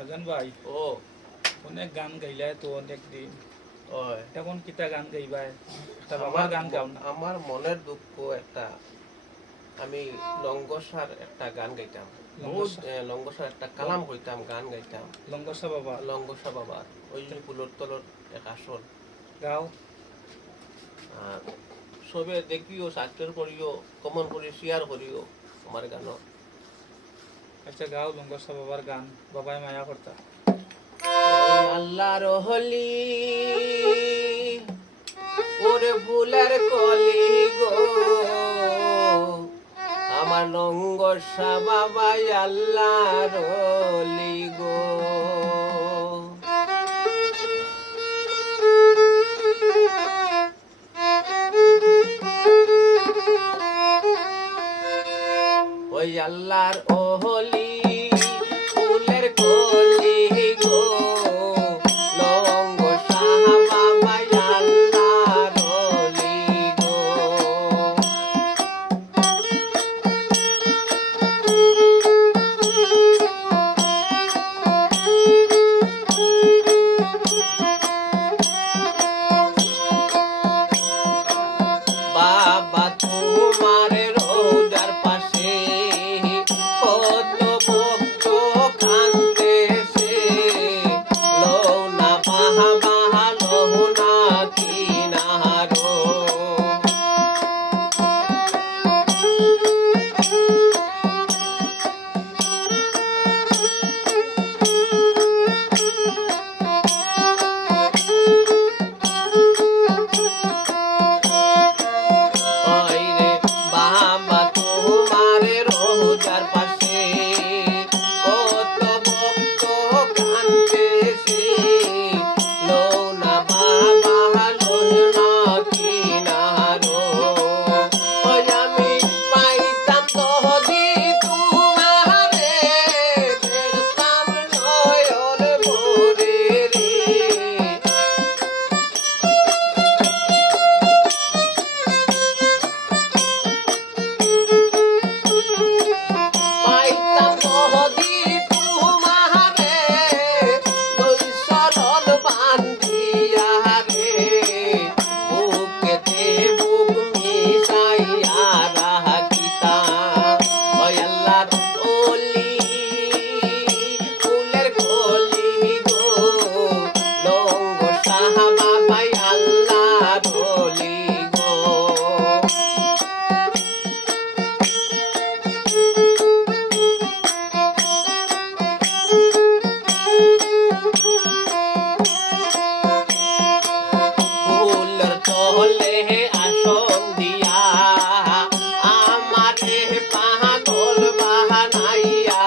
সাজান ভাই ও অনেক গান গাইলাই তো অনেক দিন ওই এখন কিতা গান গাইবাই একটা বাবার গান গাও না আমার মনের দুঃখ একটা আমি লঙ্গসার একটা গান গাইতাম বহুত লঙ্গসা? লঙ্গসার একটা কালাম কইতাম গান গাইতাম লঙ্গসা বাবা লঙ্গসা বাবার ওই যে ফুলর তলর এক আসল গাও আর সবে দেখিও সাবস্ক্রাইব করিও কমন করি শেয়ার করিও আমার গান আচ্ছা গাও লঙ্গসা বাবার গান বাবাই মায়া করতা আল্লাহর হলি ওরে ফুলের কলি গো আমার লঙ্গসা বাবাই আল্লাহর হলি গো ওই আল্লাহর ওহলি ফুলের কলি গো লঙ্গসা বাবাই আল্লাহর হলি গো বাবা তোমার রোজার পাশে কত ভক্ত কাঁদতেছে লৌনা বাহা বাহা লহুনা কিনারো ওইরে বাবা তোমার রোজার পাশে কত ভক্ত কাঁদতেছে লৌনা বাবা লৌনা কিনারো ওই আমি পাইতাম যদি তোমারে দেখতাম নয়ন ভরে রে পাইতাম যদি তোমারে দুই চরণ বান্ধিয়া রে বুকেতে বুক মিশাইয়া রাখিতাম ওই আল্লাহর ওলি ফুলের কলি গো লঙ্গসা বাবাই আল্লাহর হলি গো ফুলের তলে আসন দিয়া আমারে পাগল বাহানাইয়া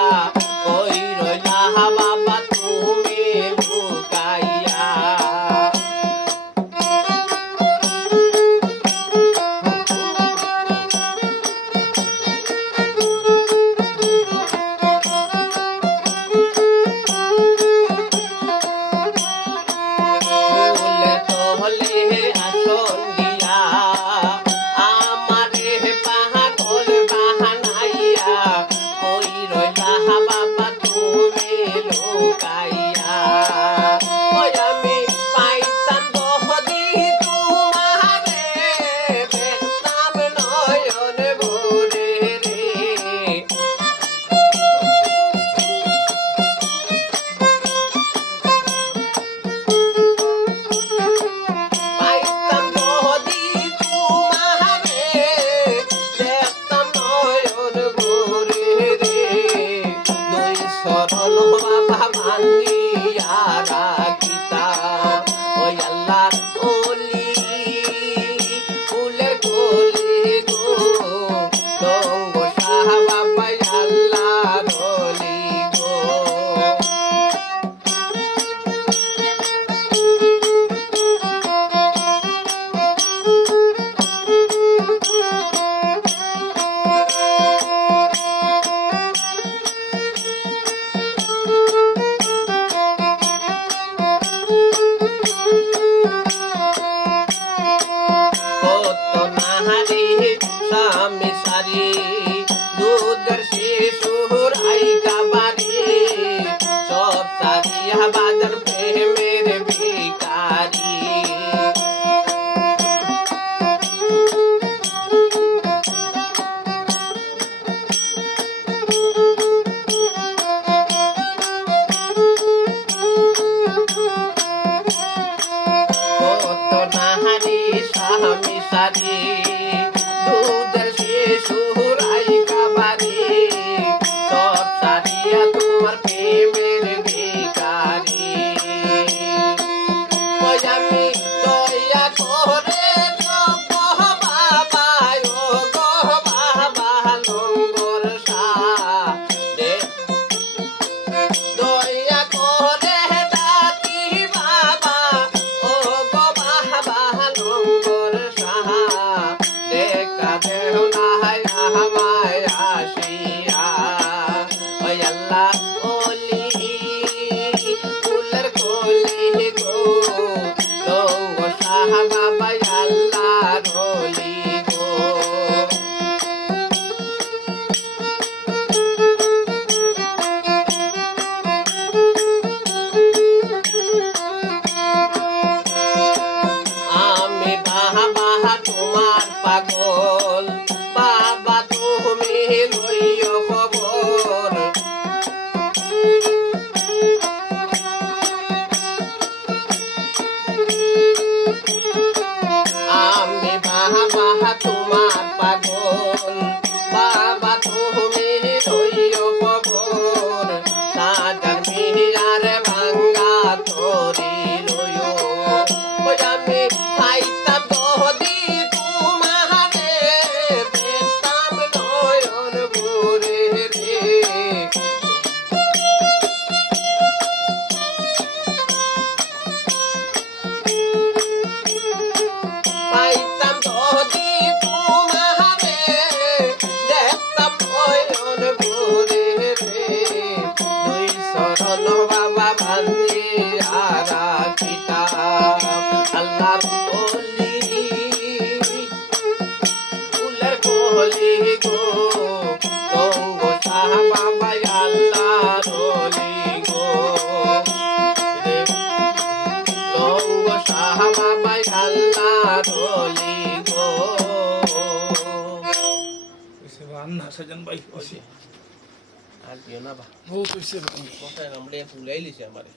কই রইলা বাবা তুমি লুকাইয়া ফুলের তলে আসন দিয়া আমারে পাগল বাহানাইয়া কই রইলা বাবা তুমি লুকাইয়া ওই আমি পাইতাম যদি তোমারে দেখতাম নয়ন ভরে রে পাইতাম যদি তোমারে দেখতাম নয়ন ভরে রে দুই চরণ বাবা ভাঙিয়া রাখিতাম ওই আল্লাহর ওলি ফুলের কলি গো লঙ্গসা বাবাই আল্লাহর হলি গো কত নাহারি স্বামী সারি দুধের শিশুর আইকা বাড়ি সব স্বামী সারি দুধের শিশু রাইকা বাড়ি সব সারিয়া তোমার প্রেমের ভিখারি ওই আমি দয়া করে বাবা ও গো বাবা লঙ্গর দে দয়া করে ডাকি বাবা ও গো বাবা লঙ্গর দেখা দেহ না আমায় আসিয়া ওই আল্লাহ ওলি ফুলের কলি গো লঙ্গ বাবা আল্লাহ রলি গো আমি বাবা তোমার পাগল বাবা তুমি লইও খবর আমি বাবা তোমার পাগল বাবা তুমি লইও খবর সাজার মিহিয়ার ভাঙ্গা তোরি লইও ওই আমি খাইতাম দহদি তোমারে দেখতাম নয়ন ভরে রে পাইতাম দহদি তোমারে দেখতাম নয়ন ভরে রে দুই শরণ বাবা ভান্দি আরা কিতাব আল্লাহর ওলি ফুলের কলি গো লঙ্গ বাবা আল্লাহর ওলি গো লঙ্গ বাবা আল্লাহর ওলি গো না সাজান ভাই আর দিও না বা বহুত হইছে কথায় আমরা ফুলাই লিছে আমারে